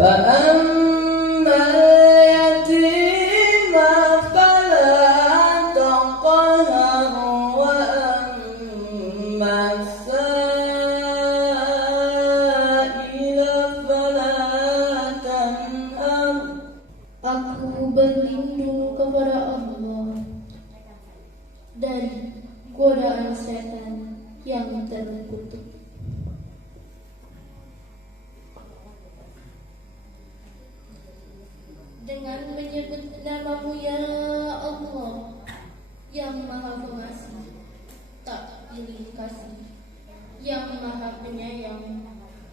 فأما اليتيم فلا تقهر وأما السائل فلا تنهر. Aku berlindung kepada Allah dari godaan setan yang terkutuk. Dengan menyebut nama-Mu ya Allah, yang Maha Pengasih, tak pilih kasih, yang Maha Penyayang,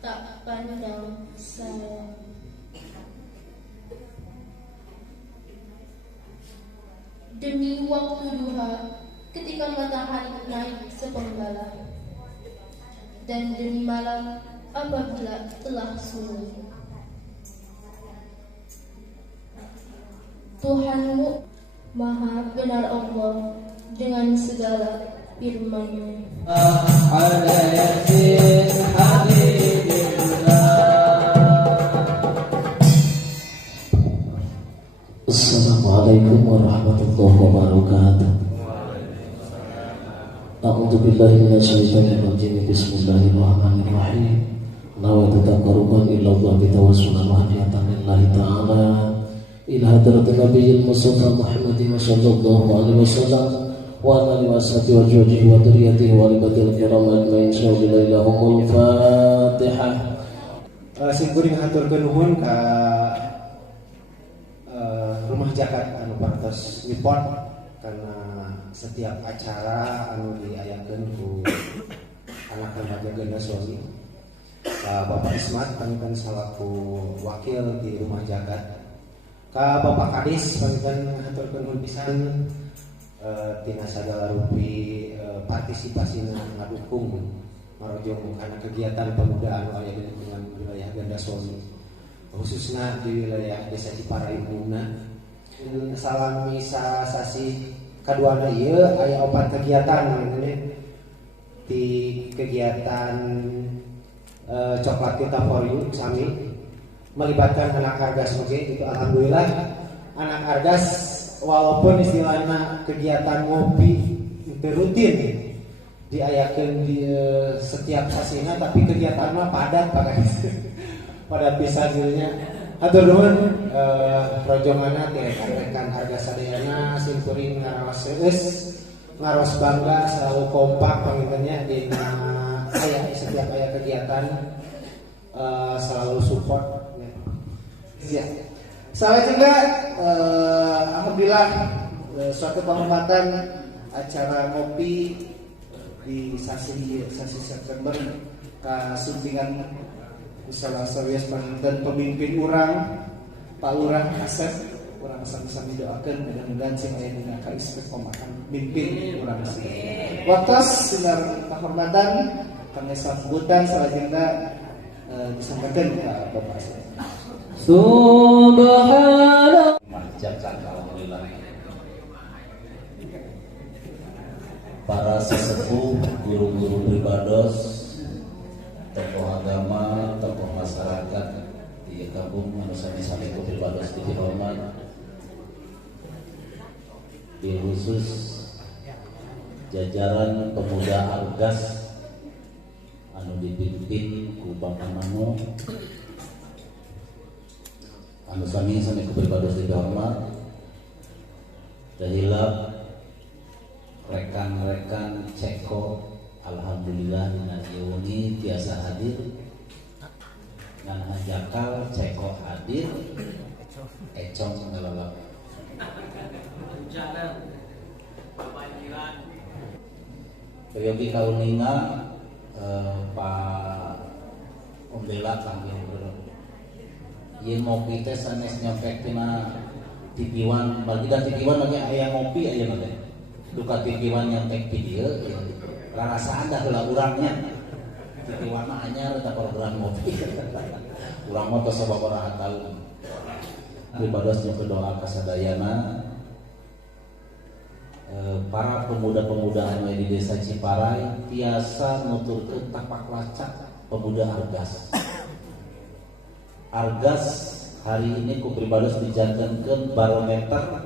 tak pandang sayang. Demi waktu duha ketika matahari naik sepenggalah, dan demi malam apabila telah sunyi. Tuhanmu Maha benar Allah dengan segala firman-Nya. Assalamualaikum warahmatullahi wabarakatuh. A'udzu billahi minasyaitonir rajim. Bismillahirrahmanirrahim. Nawaitu taqarruban ila Allah bi tawassul mahdiyatan lillahi ta'ala ila hadratin nabiyil mustafa Muhammadin sallallahu alaihi wasallam wa alihi washabihi wa jujihi wa dzurriyyatihi wa libatil kiram ajmain. Shallallahul Fatihah. Singkuring haturkeun nuhun ka Rumah Jagat anu partos nyepot karena setiap acara anu diayakeun ku anak remaja Ganda Soli. Bapak Ismat panggilan selaku wakil di Rumah Jagat. Ka Bapak Kadis panggilan haturkeun nuhun pisan tina sagala rupi partisipasina ngadukung marojong kana kegiatan pemuda anu aya di lingkungan wilayah Ganda Soli, khususnya di wilayah Desa Ciparaimuna. Salam misa sasi kaduana ieu aya 4 kegiatan di kegiatan coklat kita for you sami melibatkan anak Argas oge. Itu alhamdulillah anak Argas walaupun istilahnya kegiatan ngopi itu rutin diayakeun di setiap sasina, tapi kegiatan mah padat padat bisa jadinya. Hatur nuhun rojonganna ti rekan-rekan harga sadayana simkuring ngaraos seueus, ngaros bangga, selalu kompak pangintennya dina setiap aya kegiatan selalu support. Ya. Salah juga alhamdulillah suatu penghormatan acara ngopi di sasi September kasumpingan salah sawias dan pemimpin urang Pak Lurah Asep, urang sami-sami doakeun mudah-mudahan sing aya dina ka istiqomah mimpin urang asep. Waktos sinar kehormatan kami sambutan salajengna disampaikan ke Bapak Asep. Subhanallah. Alhamdulillah. Para sesepuh, guru-guru pribados, tokoh agama, tokoh masyarakat di kampung sami-sami ku pribados dihormat. Di khusus jajaran pemuda Argas anu dipimpin ku Bapak Mano, anu sami-sami ku pribados dihormat. Dahilap rekan-rekan Ceko, alhamdulillah dina ieu tiasa hadir. Ngan hajakal Ceko hadir, Econg ngelalap. Yogi kauninga Pak Ombela panggil bro. Ieu ngopi teh sanes nyopek tina tipiwan, bagi da tipiwan lagi aya ngopi aya mah teh. Duka tipiwan nyontek video rasaan dah heula urangnya. Tipiwan mah anyar eta program ngopi. Urang mah tos sababaraha taun. Ibadah jeung doa kasadayana. Para pemuda-pemuda anu di Desa Ciparai tiasa nuturkeun tapak lacak pemuda Argas. Argas hari ini ku pribados dijadikan barometer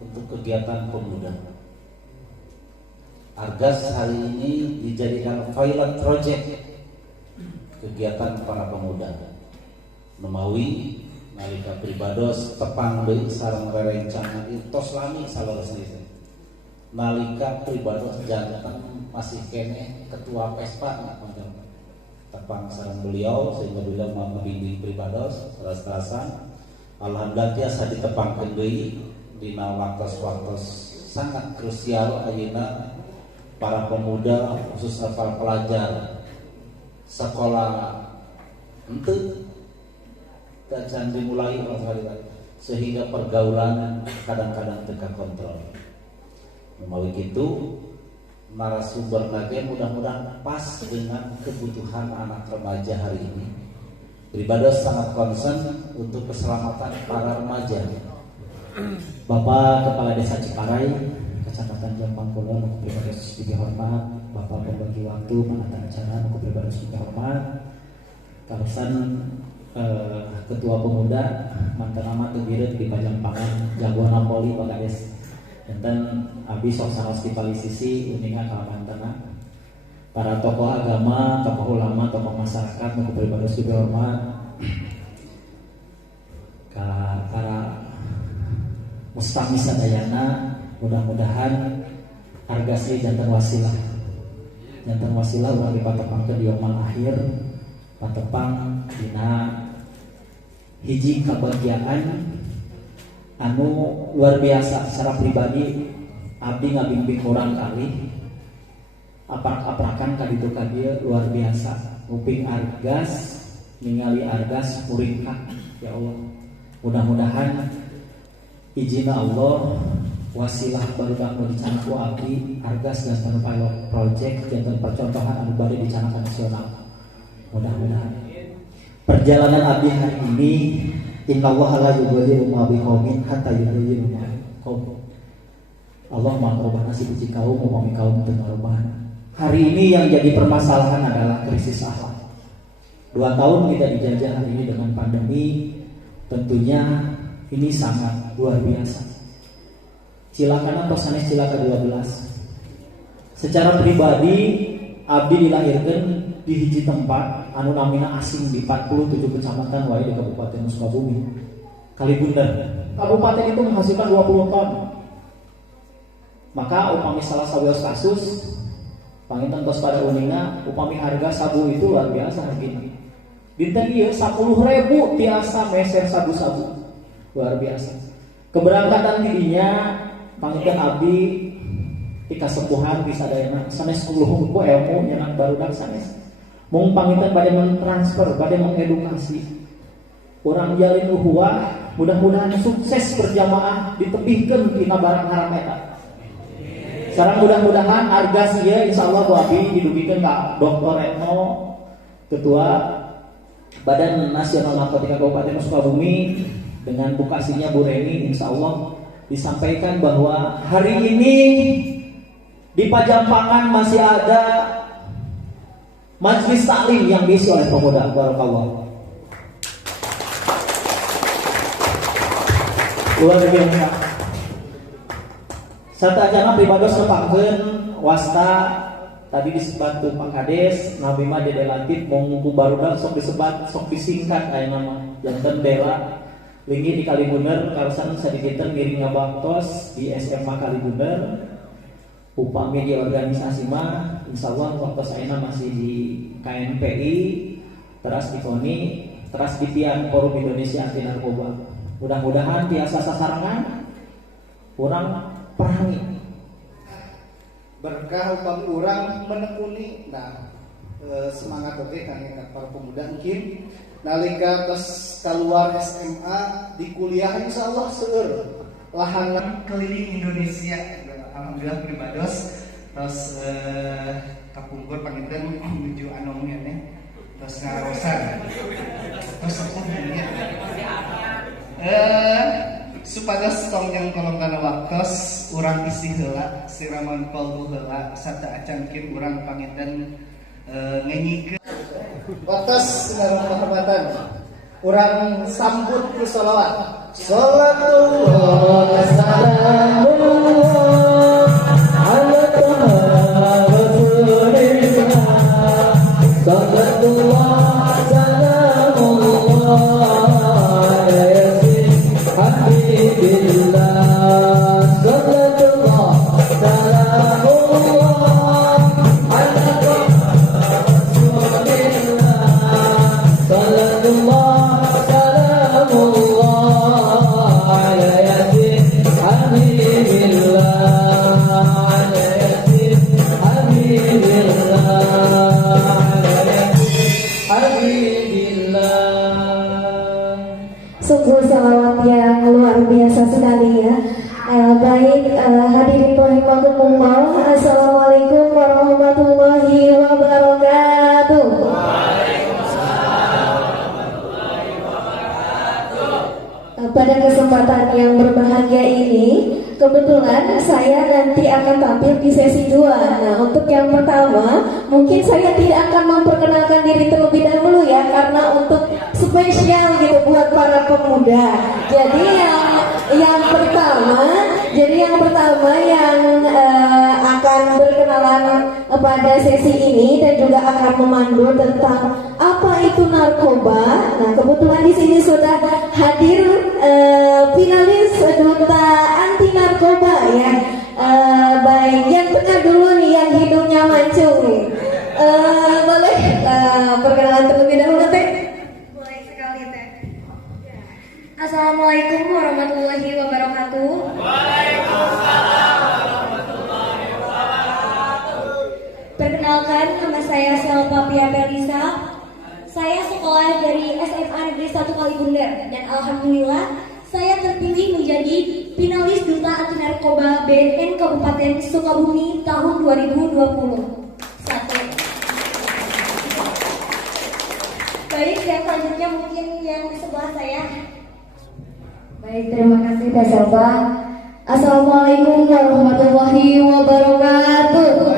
untuk kegiatan pemuda. Argas hari ini dijadikan pilot project kegiatan para pemuda. Memawi nalika pribados tepang deui sareng rerencana tos lami salores ieu. Nalika pribados janten masih kene ketua PESPA tepang sareng beliau sehingga beliau mau membimbing pribados terus-terusan. Alhamdulillah tiasa ditepangkeun deui dina waktos-waktos sangat krusial ayeuna para pemuda khususnya para pelajar sekolah henteu dan dimulai sehingga pergaulan kadang-kadang teu kontrol. Menawi kitu narasumber nage mudah-mudahan pas dengan kebutuhan anak remaja hari ini. Pribados sangat concern untuk keselamatan para remaja. Bapak Kepala Desa Ciparai, Kecamatan Jampang Kulon, aku pribados dihormat. Bapak pembagi waktu penata acara, aku pribados dihormat. Kawasan Ketua Pemuda mantan amat tegireut di Pajampangan Jagoan Napoli Pak Kades. Enten abdi sok saos di Palisisi uningan kalamantana. Para tokoh agama, tokoh ulama, tokoh masyarakat, aku pribados dihormat. Para mustami sadayana, mudah-mudahan argasi janten wasilah urang dipatepangkeun di yaumul akhir, patepang dina hiji kabagiaan anu luar biasa. Secara pribadi abdi ngabimbing urang kali aprak-aprakan ka ditu ka dieu luar biasa. Nguping argas, ningali argas muring hak ya Allah. Mudah-mudahan izin Allah wasilah barudak nu dicanang ku abdi argas janten pilot project janten percontohan anu bade dicanakan nasional. Mudah-mudahan perjalanan abdi hari ini innallaha la yughayyiru ma biqaumin hatta yughayyiru ma biqaum. Allah merubah nasib hiji kaum upami kaum teu ngarubah. Hari ini yang jadi permasalahan adalah krisis akhlak. 2 tahun kita dijajah hari ini dengan pandemi, tentunya ini sangat luar biasa. Cilakana tosanes cilaka 12. Secara pribadi abdi dilahirkan di hiji tempat anu namina asing di 47 kecamatan wae di Kabupaten Sukabumi. Kalibundar. Kabupaten itu menghasilkan 20 ton. Maka upami salah sawios kasus panginten tos pada uningna upami harga sabu itu luar biasa harganya. Dinten ieu 10.000 tiasa meser sabu-sabu. Luar biasa. Keberangkatan didinya panginten abdi di kasempuhan bisa dayana sanes 10 ilmu nyeunang barudak sanes. Mung panginten bade mentransfer, bade mengedukasi. Urang jalin uhuwah, mudah-mudahan sukses berjamaah ditebihkeun tina barang haram eta. Sareng mudah-mudahan argas ieu insyaallah ku abdi didugikeun ka Dr. Retno, Ketua Badan Nasional Narkotika Kabupaten Sukabumi dengan bukasinya Bu Reni, insya Allah disampaikan bahwa hari ini di Pajampangan masih ada majelis taklim yang diisi oleh pemuda. Barakallah. Luar biasa. Satajana pribados nepangkeun wasta tadi disebat tuh Pak Kades, Nabi mah Dede Latif mung ku barudak sok disebat, sok disingkat aya nama janten Dela. Linggih di Kalibundar karusan sadikiteun ngiring ngabaktos di SMA Kalibundar. Upami di organisasi mah insyaallah waktu ayeuna masih di KNPI, teras di KONI, teras di PIAN Forum Indonesia Anti Narkoba. Mudah-mudahan tiasa sasarangan urang perangi berkah upami urang menekuni semangat oke kangge para pemuda mungkin nalika tos keluar SMA di kuliah insyaallah seueur lahangan keliling Indonesia. Alhamdulillah pribados terus kapungkur panginten menuju anomnya terus ngarosan terus aku nanya supados tong yang kolongkana waktos urang isi heula siraman kolbu heula sarta acangkeun urang panginten nganyikeun waktos dengan kehormatan Urang sambut ku sholawat. Salatullah Salamullah ala Taha Rasulillah. Salatullah salamullah ala Yasin Habibillah. Salatullah salamullah ala Taha Rasulillah. Salatullah salamullah ala Yasin Habibillah. Ala Yasin Habibillah. Sungguh salawat yang luar biasa sekali ya. Baik, hadirin rahimakumullah. Assalamualaikum warahmatullahi wabarakatuh. Pada kesempatan yang berbahagia ini, kebetulan saya nanti akan tampil di sesi 2. Nah, untuk yang pertama, mungkin saya tidak akan memperkenalkan diri terlebih dahulu ya, karena untuk spesial gitu buat para pemuda. Jadi yang pertama yang akan berkenalan pada sesi ini dan juga akan memandu tentang apa itu narkoba. Nah, kebetulan di sini sudah hadir finalis duta anti narkoba ya. Baik, yang tengah dulu nih yang hidungnya mancung nih. Boleh perkenalan terlebih dahulu teh? Boleh sekali teh. Assalamualaikum warahmatullahi wabarakatuh. Perkenalkan, nama saya Selva Pia Belisa. Saya sekolah dari SMA Negeri 1 Kalibundar dan alhamdulillah saya terpilih menjadi finalis Duta Anti Narkoba BNN Kabupaten Sukabumi tahun 2020. Baik, yang selanjutnya mungkin yang di sebelah saya. Baik, terima kasih Teh Selva. Assalamualaikum warahmatullahi wabarakatuh.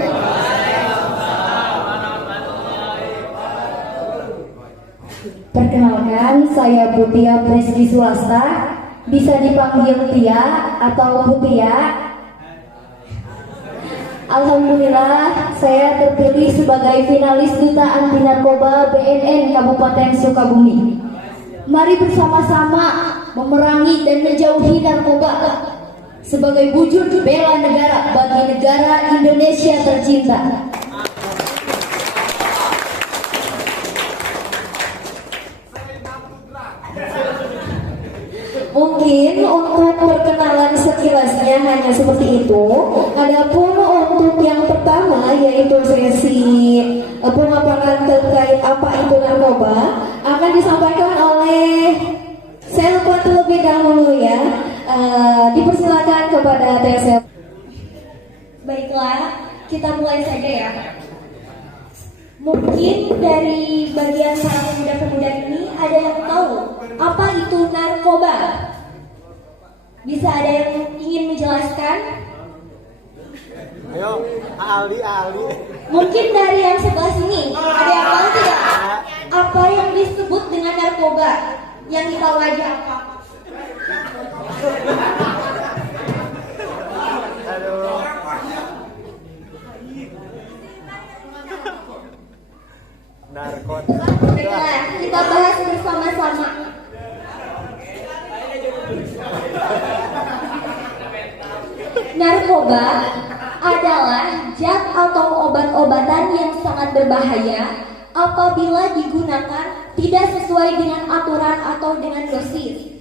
Perkenalkan, saya Putia Priski Sulasta, bisa dipanggil Tia atau Putia. Alhamdulillah, saya terpilih sebagai finalis Duta Anti Narkoba BNN Kabupaten Sukabumi. Mari bersama-sama memerangi dan menjauhi narkoba sebagai wujud bela negara bagi negara Indonesia tercinta. Mungkin untuk perkenalan sekilasnya hanya seperti itu. Adapun untuk yang pertama yaitu sesi pemaparan terkait apa itu narkoba akan disampaikan oleh Selva terlebih dahulu ya. Dipersilakan kepada Teh Selva. Baiklah, kita mulai saja ya. Mungkin dari bagian para pemuda-pemuda ini ada yang tahu apa itu narkoba? Bisa ada yang ingin menjelaskan? Ayo, Ali. Mungkin dari yang sebelah sini ada yang tahu tidak? Apa yang disebut dengan narkoba? Yang ditahu aja apa? Narkotika. Baiklah, kita bahas bersama-sama. Narkoba adalah zat atau obat-obatan yang sangat berbahaya apabila digunakan tidak sesuai dengan aturan atau dengan dosis.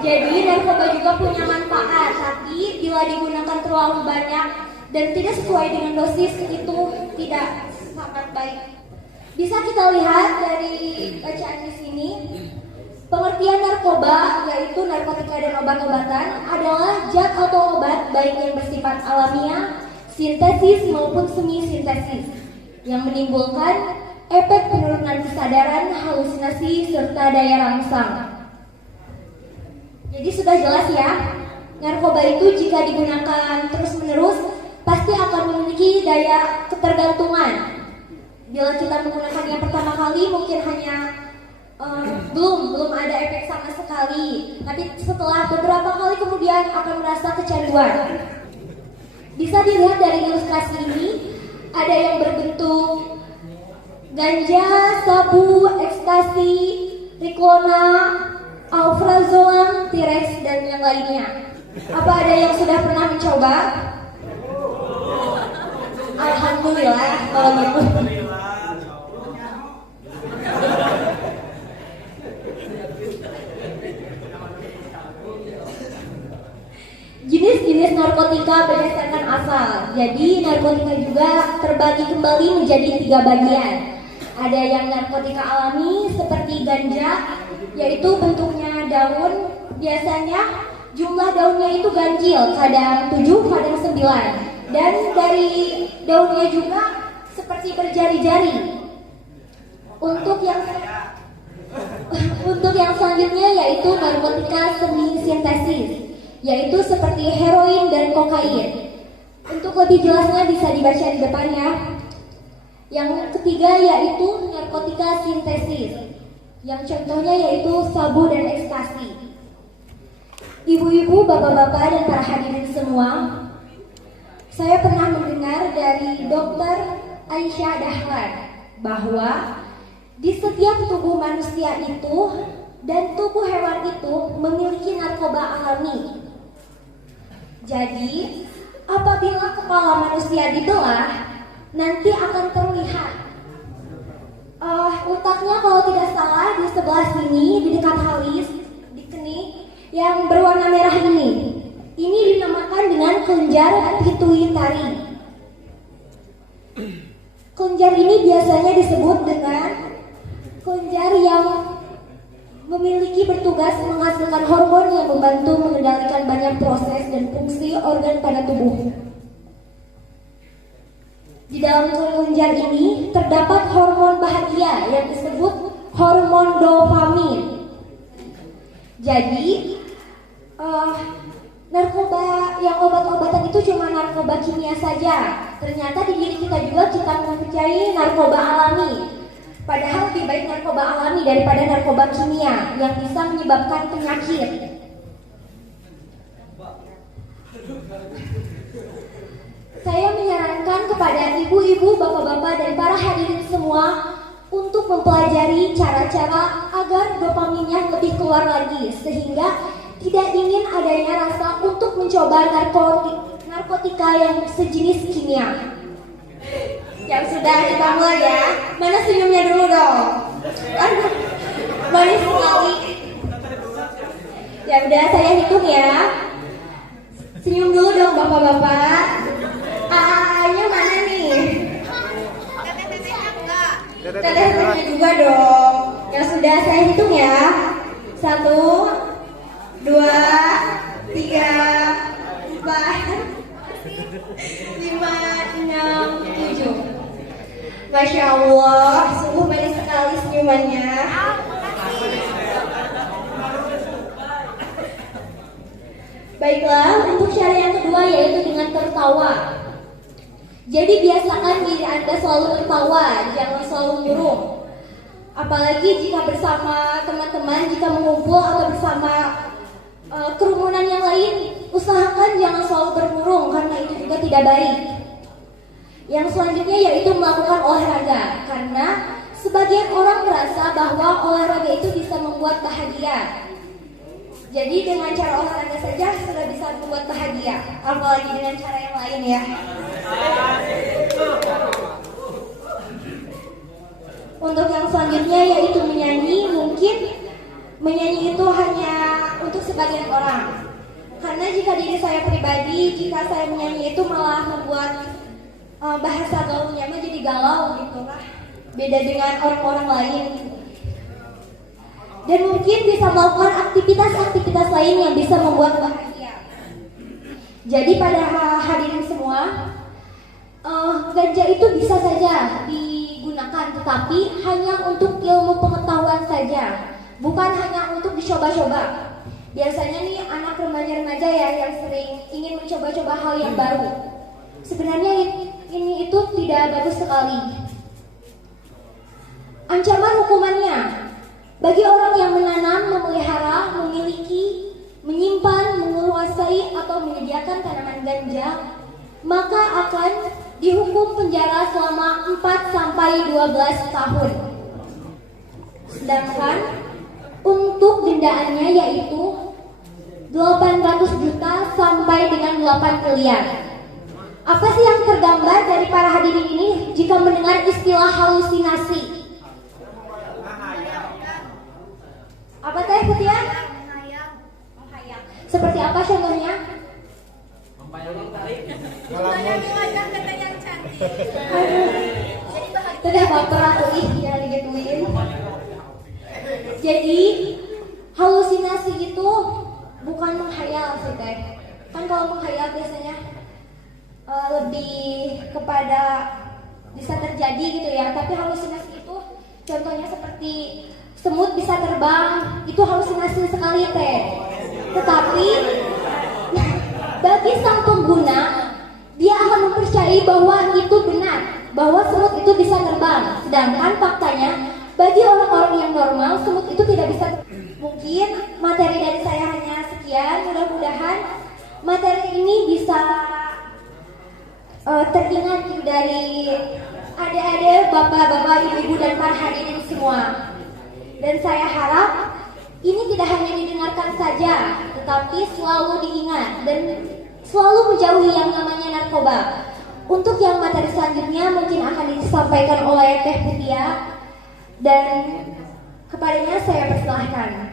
Jadi narkoba juga punya manfaat, tapi bila digunakan terlalu banyak dan tidak sesuai dengan dosis itu tidak sangat baik. Bisa kita lihat dari bacaan di sini, pengertian narkoba yaitu narkotika dan obat-obatan adalah zat atau obat baik yang bersifat alamiah, sintesis maupun semi sintesis yang menimbulkan efek penurunan kesadaran, halusinasi serta daya rangsang. Jadi sudah jelas ya, narkoba itu jika digunakan terus-menerus pasti akan memiliki daya ketergantungan. Bila kita menggunakannya pertama kali mungkin hanya belum ada efek sama sekali, tapi setelah beberapa kali kemudian akan merasa kecanduan. Bisa dilihat dari ilustrasi ini, ada yang berbentuk ganja, sabu, ekstasi, Riklona, Alprazolam, T-Rex, dan yang lainnya. Apa ada yang sudah pernah mencoba? Alhamdulillah kalau gitu. Jenis-jenis narkotika berdasarkan asal. Jadi narkotika juga terbagi kembali menjadi 3 bagian. Ada yang narkotika alami seperti ganja, yaitu bentuknya daun. Biasanya jumlah daunnya itu ganjil, kadang 7, kadang 9. Dan dari daunnya juga seperti berjari-jari. Untuk yang selanjutnya yaitu narkotika semi sintesis, yaitu seperti heroin dan kokain. Untuk lebih jelasnya bisa dibaca di depannya. Yang ketiga yaitu narkotika sintesis, yang contohnya yaitu sabu dan ekstasi. Ibu-ibu, bapak-bapak, dan para hadirin semua, saya pernah mendengar dari Dr. Aisyah Dahlan bahwa di setiap tubuh manusia itu dan tubuh hewan itu memiliki narkoba alami. Jadi, apabila kepala manusia dibelah, nanti akan terlihat letaknya kalau tidak salah di sebelah sini, di dekat halis, di kening, yang berwarna merah ini. Ini dinamakan dengan kelenjar pituitari. Kelenjar ini biasanya disebut dengan kelenjar yang memiliki bertugas menghasilkan hormon yang membantu mengendalikan banyak proses dan fungsi organ pada tubuh. Di dalam kelenjar ini terdapat hormon bahagia yang disebut hormon dopamin. Jadi, narkoba yang obat-obatan itu cuma narkoba kimia saja. Ternyata di diri kita juga kita mempunyai narkoba alami. Padahal lebih baik narkoba alami daripada narkoba kimia yang bisa menyebabkan penyakit. Saya menyarankan kepada ibu-ibu, bapak-bapak, dan para hadirin semua untuk mempelajari cara-cara agar dopaminnya lebih keluar lagi, sehingga tidak ingin adanya rasa untuk mencoba narkotika yang sejenis kimia. Yang sudah ditambah ya, mana senyumnya dulu dong. Aduh, manis sekali. Ya udah, saya hitung ya. Senyum dulu dong bapak-bapak. A-nya mana nih? Teteh-tetehnya juga dong. Yang sudah saya hitung ya. 1, 2, 3, 4, 5, 6, 7. Masya Allah, sungguh manis sekali senyumannya. Baiklah, untuk cara yang kedua yaitu dengan tertawa. Jadi biasakan diri Anda selalu tertawa, jangan selalu murung. Apalagi jika bersama teman-teman, jika mengumpul atau bersama kerumunan yang lain, usahakan jangan selalu bermurung karena itu juga tidak baik. Yang selanjutnya yaitu melakukan olahraga, karena sebagian orang merasa bahwa olahraga itu bisa membuat bahagia. Jadi dengan cara olahraga saja sudah bisa membuat bahagia, apalagi dengan cara yang lain ya. Untuk yang selanjutnya yaitu menyanyi, mungkin menyanyi itu hanya untuk sebagian orang. Karena jika diri saya pribadi, jika saya menyanyi itu malah membuat bahasa gaulnya jadi galau gitu lah. Beda dengan orang-orang lain. Dan mungkin bisa melakukan aktivitas-aktivitas lain yang bisa membuat bahagia. Jadi pada hadirin semua, ganja itu bisa saja digunakan, tetapi hanya untuk ilmu pengetahuan saja, bukan hanya untuk dicoba-coba. Biasanya nih anak remaja-remaja ya yang sering ingin mencoba-coba hal yang baru. Sebenarnya ini itu tidak bagus sekali. Ancaman hukumannya bagi orang yang menanam, memelihara, memiliki, menyimpan, menguasai atau menyediakan tanaman ganja, maka akan dihukum penjara selama 4 sampai 12 tahun. Sedangkan untuk dendaannya yaitu 800 juta sampai dengan 8 miliar. Apa sih yang tergambar dari para hadirin ini jika mendengar istilah halusinasi? Apa teh Putia? Menghayal. Seperti apa contohnya? Tidak baper aku ya digituin. Jadi halusinasi itu bukan menghayal sih teh. Kan kalau menghayal biasanya lebih kepada bisa terjadi gitu ya. Tapi halusinasi itu contohnya seperti semut bisa terbang, itu halusinasi sekali teh. Tetapi bagi sang pengguna, dia akan mempercayai bahwa itu benar, bahwa semut itu bisa terbang. Sedangkan faktanya, bagi orang-orang yang normal, semut itu tidak bisa. Mungkin materi dari saya hanya sekian. Mudah-mudahan materi ini bisa teringat dari adik-adik, bapak-bapak, ibu-ibu, dan para hadirin semua. Dan saya harap ini tidak hanya didengarkan saja, tetapi selalu diingat dan selalu menjauhi yang namanya narkoba. Untuk yang materi selanjutnya mungkin akan disampaikan oleh Teh Putia, dan kepadanya saya persilahkan.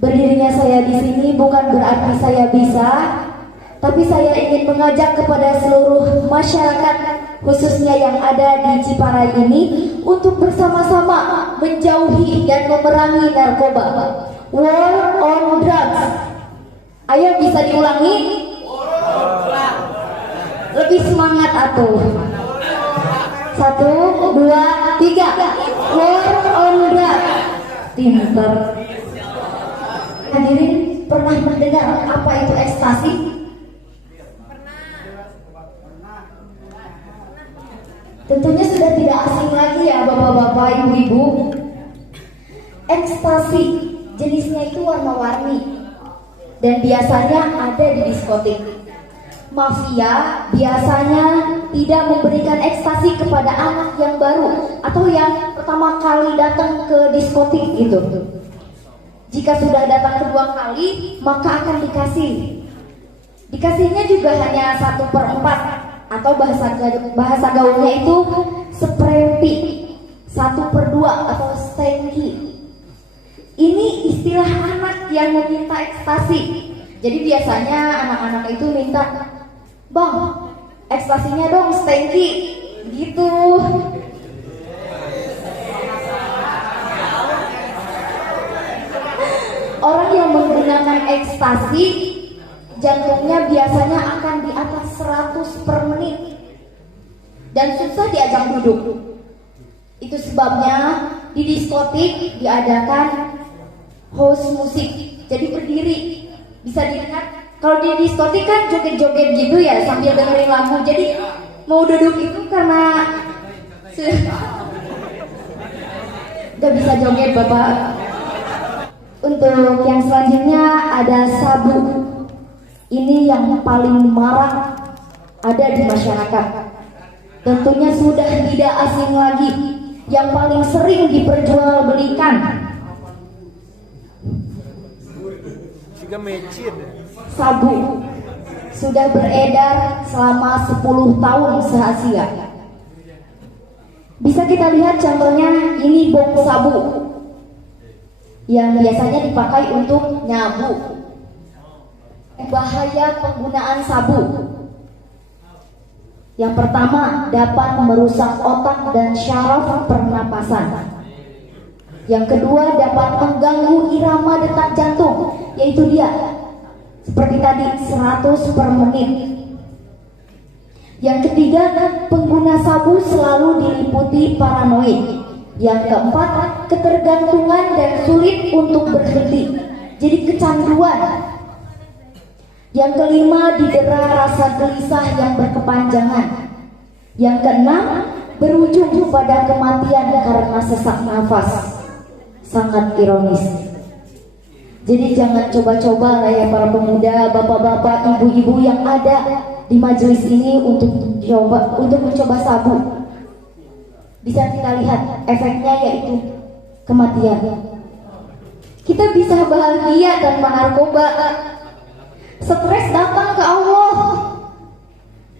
Berdirinya saya di sini bukan berarti saya bisa, tapi saya ingin mengajak kepada seluruh masyarakat, khususnya yang ada di Ciparai ini, untuk bersama-sama menjauhi dan memerangi narkoba. War on drugs. Ayo bisa diulangi? Lebih semangat atuh. 1, 2, 3. War on drugs. Pinter. Hadirin pernah mendengar apa itu ekstasi? Tentunya sudah tidak asing lagi ya bapak-bapak, ibu-ibu. Ekstasi jenisnya itu warna-warni dan biasanya ada di diskotik. Mafia biasanya tidak memberikan ekstasi kepada anak yang baru atau yang pertama kali datang ke diskotik gitu. Jika sudah datang kedua kali, maka akan dikasih. Dikasihnya juga hanya 1/4 atau bahasa gaulnya itu seprempi, 1/2 atau stenki. Ini istilah anak yang meminta ekstasi. Jadi biasanya anak-anak itu minta, "Bang, ekstasinya dong stenki." Gitu. Orang yang menggunakan ekstasi, jantungnya biasanya akan di atas 100 per menit dan susah diajak duduk. Itu sebabnya di diskotik diadakan house musik, jadi berdiri. Bisa dilihat kalau di diskotik kan joget-joget gitu ya sambil dengerin lagu. Jadi mau duduk itu karena gak bisa joget bapak. Untuk yang selanjutnya ada sabu. Ini yang paling marak ada di masyarakat. Tentunya sudah tidak asing lagi. Yang paling sering diperjualbelikan sabu. Sudah beredar selama 10 tahun se-Asia. Bisa kita lihat contohnya, ini bong sabu yang biasanya dipakai untuk nyabu. Bahaya penggunaan sabu. Yang pertama, dapat merusak otak dan syaraf pernapasan. Yang kedua, dapat mengganggu irama detak jantung, yaitu dia seperti tadi 100 per menit. Yang ketiga, pengguna sabu selalu diliputi paranoid. Yang keempat, ketergantungan dan sulit untuk berhenti, jadi kecanduan. Yang kelima, didera rasa gelisah yang berkepanjangan. Yang keenam, berujung pada kematian karena sesak nafas. Sangat ironis. Jadi jangan coba-coba lah ya para pemuda, bapak-bapak, ibu-ibu yang ada di majelis ini untuk mencoba sabu. Bisa kita lihat efeknya yaitu kematian. Kita bisa bahagia tanpa narkoba. Stres datang ke Allah.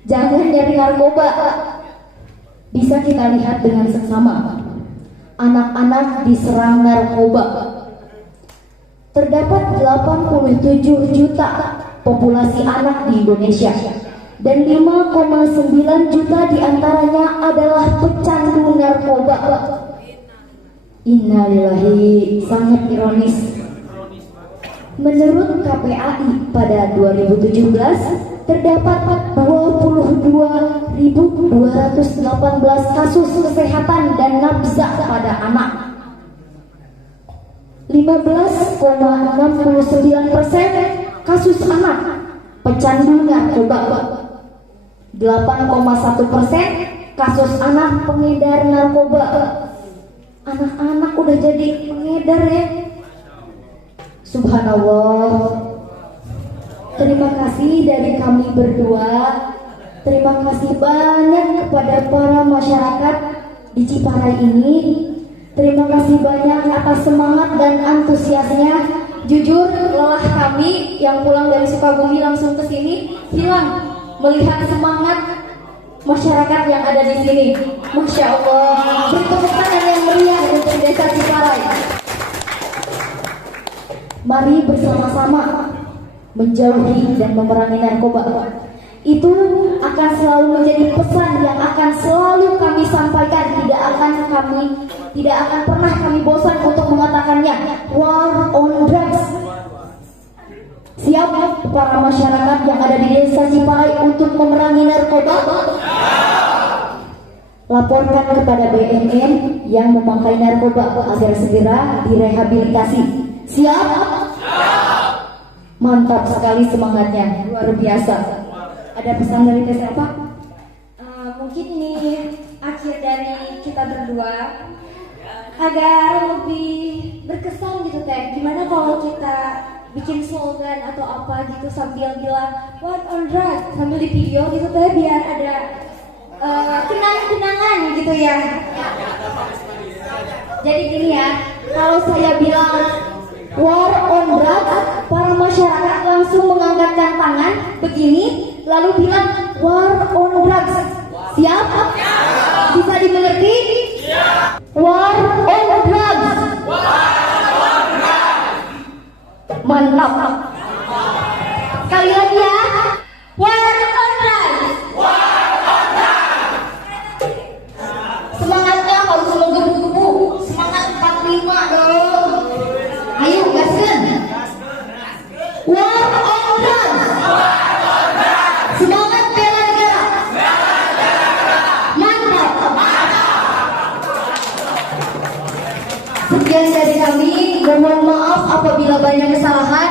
Jangan nyari narkoba. Bisa kita lihat dengan seksama. Anak-anak diserang narkoba. Terdapat 87 juta populasi anak di Indonesia, dan 5,9 juta diantaranya adalah pecandu narkoba. Innalillahi, sangat ironis. Menurut KPAI pada 2017 terdapat 22.218 kasus kesehatan dan nafsa pada anak. 15,69% kasus anak pecandu narkoba. 8,1% kasus anak pengedar narkoba. Anak-anak udah jadi pengedar ya. Subhanallah. Terima kasih dari kami berdua. Terima kasih banyak kepada para masyarakat di Ciparai ini. Terima kasih banyak atas semangat dan antusiasnya. Jujur lelah kami yang pulang dari Sukabumi langsung ke sini hilang melihat semangat masyarakat yang ada di sini. Masya Allah. Beri tepuk tangan yang meriah untuk Desa Ciparai. Mari bersama-sama menjauhi dan memerangi narkoba. Itu akan selalu menjadi pesan yang akan selalu kami sampaikan. Tidak akan pernah kami bosan untuk mengatakannya. War on drugs. Siap para masyarakat yang ada di Desa Ciparai untuk memerangi narkoba? Laporkan kepada BNN yang memakai narkoba agar segera direhabilitasi. Siap? Mantap sekali semangatnya, luar biasa. Ada pesan dari Teh Selva? Mungkin ini akhir dari kita berdua agar lebih berkesan gitu Teh. Gimana kalau kita bikin slogan atau apa gitu sambil bilang War on drugs sambil di video gitu Teh, biar ada kenang-kenangan gitu ya. Jadi gini ya, kalau saya bilang War on drugs, para masyarakat langsung mengangkatkan tangan begini, lalu bilang War on drugs. Siap? Bisa dimengerti? War on drugs. Mantap. Sekali lagi ya. War on drugs. Semangatnya harus menggebu-gebu. Semangat 45 dong. Ayo gaskan. War on drugs. Semangat bela negara. Mantap. Sekian dari kami. Mohon maaf apabila banyak kesalahan.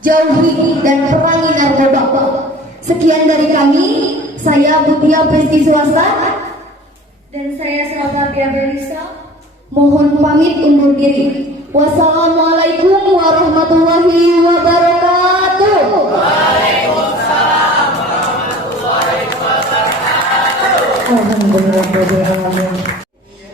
Jauhi dan perangi narkoba. Sekian dari kami. Saya Butia Presti Swasta dan saya Selva Berisa. Mohon pamit undur diri. Wassalamualaikum warahmatullahi wabarakatuh. Waalaikumsalam warahmatullahi wabarakatuh. Alhamdulillah.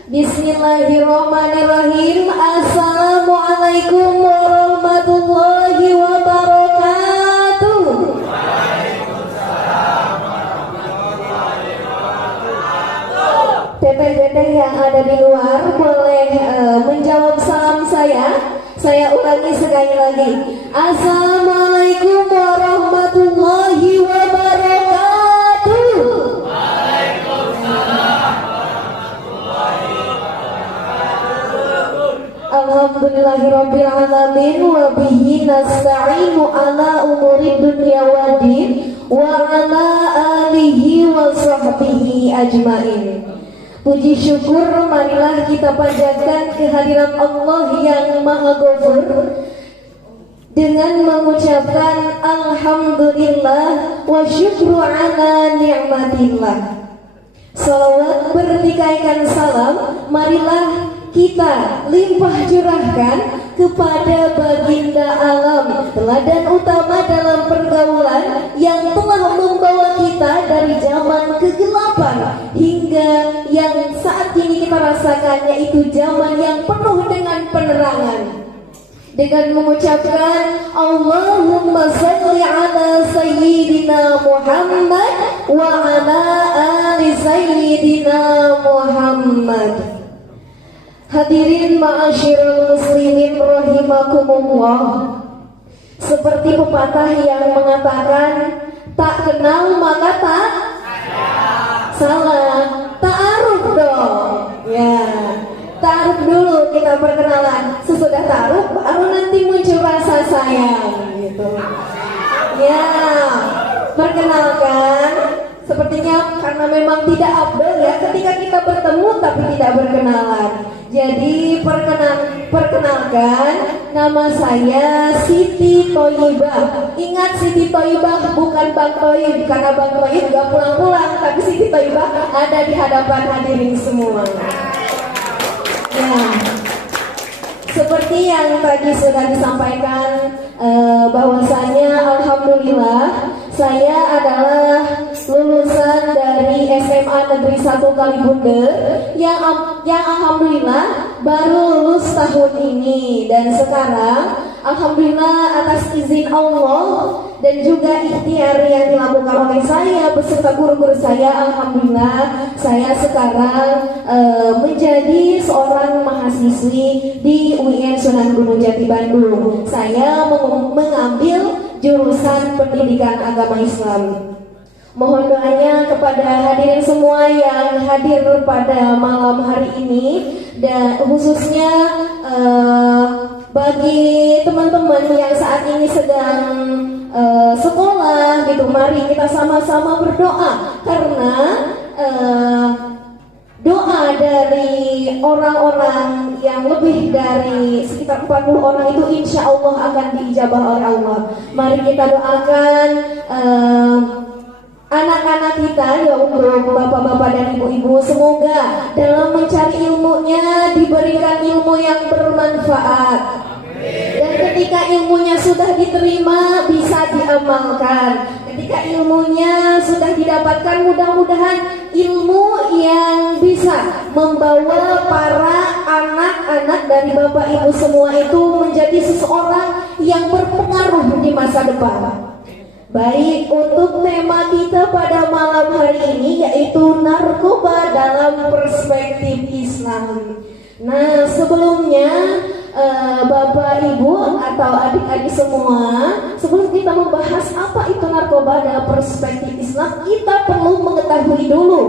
Bismillahirrahmanirrahim. Assalamualaikum warahmatullahi wabarakatuh. Waalaikumsalam warahmatullahi wabarakatuh. Teteh-teteh yang ada di luar boleh menjawab salam saya. Saya ulangi sekali lagi. Assalamualaikum warahmatullahi wabarakatuh. Alhamdulillahirabbil alamin wa bihi nasta'inu ala umuri dunya waddin wa ala alihi wa sahbihi ajmain. Puji syukur marilah kita panjatkan kehadiran Allah yang Maha Ghafur dengan mengucapkan alhamdulillah wa syukru ala ni'matillah. Salawat bertikaikan salam, marilah kita limpah curahkan kepada baginda alam, teladan utama dalam pergaulan yang telah membawa kita dari zaman kegelapan hingga yang saat ini kita rasakan, yaitu zaman yang penuh dengan penerangan. Dengan mengucapkan Allahumma salli ala Sayyidina Muhammad wa ala ali Sayyidina Muhammad. Hadirin ma'asyiral muslimin rahimakumullah. Seperti pepatah yang mengatakan, tak kenal maka tak salah. Ta'aruf dong. Ya, ta'aruf dulu, kita perkenalan. Sesudah ta'aruf baru nanti muncul rasa sayang gitu. Ya, perkenalkan. Sepertinya karena memang tidak afdal ya ketika kita bertemu tapi tidak berkenalan. Jadi perkenalkan, nama saya Siti Thoyibah. Ingat, Siti Thoyibah bukan Bang Thoyib, karena Bang Thoyib gak pulang-pulang, tapi Siti Thoyibah ada di hadapan hadirin semua. Ya, seperti yang tadi sudah disampaikan, bahwasanya alhamdulillah saya adalah lulusan dari SMA Negeri 1 Kalibunde yang alhamdulillah baru lulus tahun ini, dan sekarang alhamdulillah atas izin Allah dan juga ikhtiar yang dilakukan oleh saya beserta guru-guru saya, alhamdulillah saya sekarang menjadi seorang mahasiswi di UIN Sunan Gunung Jati Bandung. Saya mengambil jurusan pendidikan agama Islam. Mohon doanya kepada hadirin semua yang hadir pada malam hari ini, dan khususnya bagi teman-teman yang saat ini sedang sekolah gitu, mari kita sama-sama berdoa, karena doa dari orang-orang yang lebih dari sekitar 40 orang itu insya Allah akan diijabah oleh Allah. Mari kita doakan anak-anak kita, ya untuk bapak-bapak dan ibu-ibu, semoga dalam mencari ilmunya diberikan ilmu yang bermanfaat. Dan ketika ilmunya sudah diterima bisa diamalkan. Ketika ilmunya sudah didapatkan, mudah-mudahan ilmu yang bisa membawa para anak-anak dari bapak ibu semua itu menjadi seseorang yang berpengaruh di masa depan. Baik, untuk tema kita pada malam hari ini yaitu narkoba dalam perspektif Islam. Nah, sebelumnya Bapak Ibu atau adik-adik semua, sebelum kita membahas apa itu narkoba dalam perspektif Islam, kita perlu mengetahui dulu.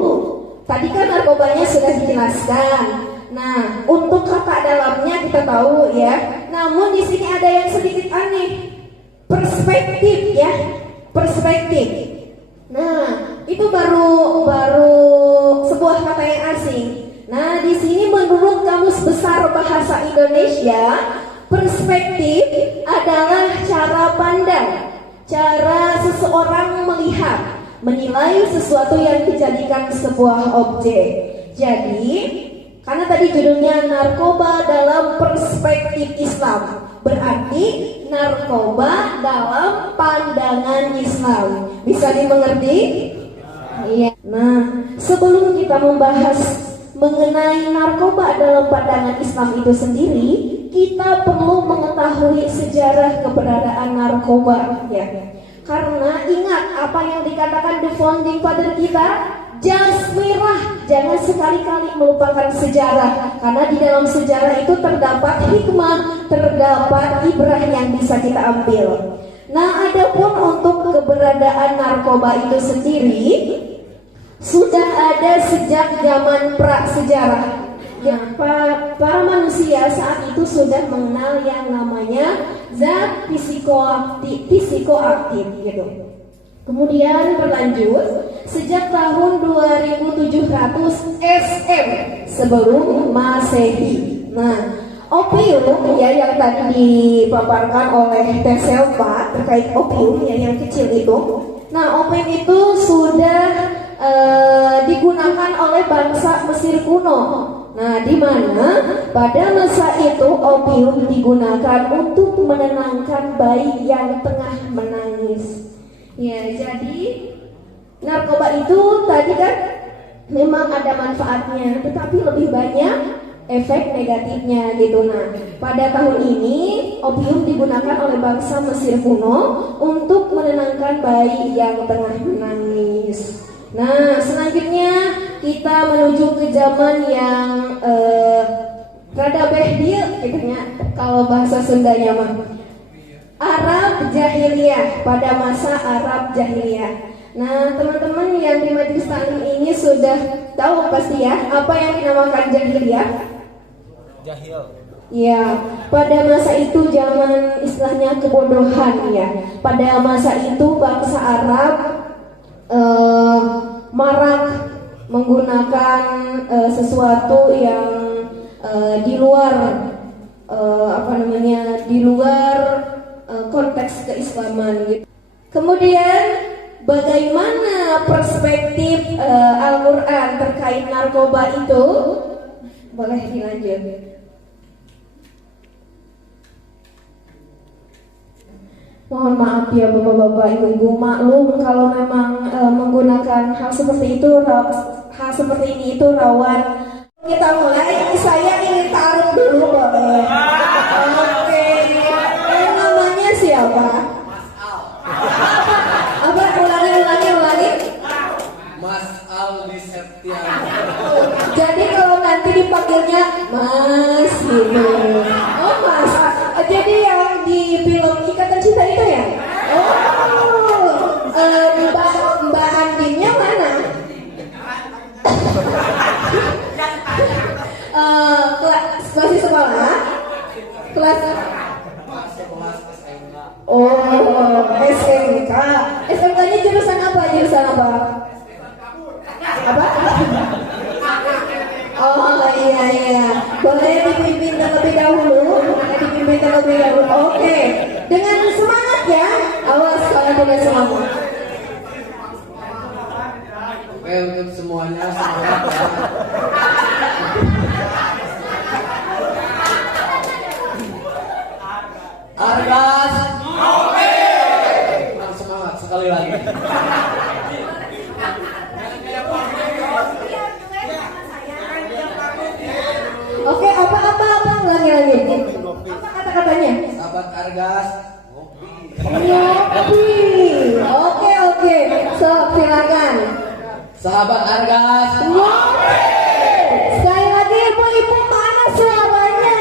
Tadi kan narkobanya sudah dijelaskan. Nah, untuk kata dalamnya kita tahu ya. Namun di sini ada yang sedikit aneh. Perspektif ya. Perspektif. Nah, itu baru sebuah kata yang asing. Nah, di sini menurut Kamus Besar Bahasa Indonesia, perspektif adalah cara pandang, cara seseorang melihat, menilai sesuatu yang dijadikan sebuah objek. Jadi, karena tadi judulnya narkoba dalam perspektif Islam, berarti narkoba dalam pandangan Islam. Bisa dimengerti? Iya. Nah, sebelum kita membahas mengenai narkoba dalam pandangan Islam itu sendiri, kita perlu mengetahui sejarah keberadaan narkoba ya. Karena ingat apa yang dikatakan the founding father kita, Jasmirah, jangan sekali-kali melupakan sejarah, karena di dalam sejarah itu terdapat hikmah, terdapat ibrah yang bisa kita ambil. Nah, adapun untuk keberadaan narkoba itu sendiri sudah ada sejak zaman prasejarah. Para manusia saat itu sudah mengenal yang namanya zat psikoaktif gitu. Kemudian berlanjut sejak tahun 2700 SM sebelum Masehi. Nah, Opium ya yang tadi dipaparkan oleh Teh Selva terkait opium ya yang kecil itu. Nah, opium itu sudah digunakan oleh bangsa Mesir kuno. Nah, di mana pada masa itu opium digunakan untuk menenangkan bayi yang tengah menangis. Ya, jadi narkoba itu tadi kan memang ada manfaatnya, tetapi lebih banyak efek negatifnya gitu. Nah, pada tahun ini opium digunakan oleh bangsa Mesir kuno untuk menenangkan bayi yang tengah menangis. Nah, selanjutnya kita menuju ke zaman yang rada behdil gitu ya. Kalau bahasa Sundanya mah Arab Jahiliyah, pada masa Arab Jahiliyah. Nah, teman-teman yang di majelis taklim ini sudah tahu pasti ya apa yang dinamakan jahiliyah? Jahil. Ya, pada masa itu zaman istilahnya kebodohan ya. Pada masa itu bangsa Arab marak menggunakan sesuatu yang di luar di luar konteks keislaman gitu. Kemudian bagaimana perspektif Al-Quran terkait narkoba itu? Boleh dilanjut. Mohon maaf ya bapak-bapak, ibu-ibu, maklum kalau memang menggunakan hal seperti ini itu rawan. Kita mulai, saya ingin taruh dulu boleh. Oke, namanya siapa? Apa? Ulangi. Mas Aldi Septian. Jadi kalau nanti dipanggilnya Mas gitu. Oh Mas. Jadi yang di film Ikatan Cinta itu ya? Oh, Mbak Andinnya mana? Masih sekolah? Kelas? Oh, SMK. SMK-nya jurusan apa? Apa? Oh iya. Boleh dipimpin terlebih dahulu. Oke. Dengan semangat ya. Awas kalau tidak semangat. Oke, untuk semuanya semangat ya. Argas. Semangat sekali lagi. Oke, apa lagi? Apa kata-katanya? Sahabat Argas, ngopi. Oke. So, silakan. sahabat Argas, Ngopi. Sekali lagi ibu-ibu, mana suaranya?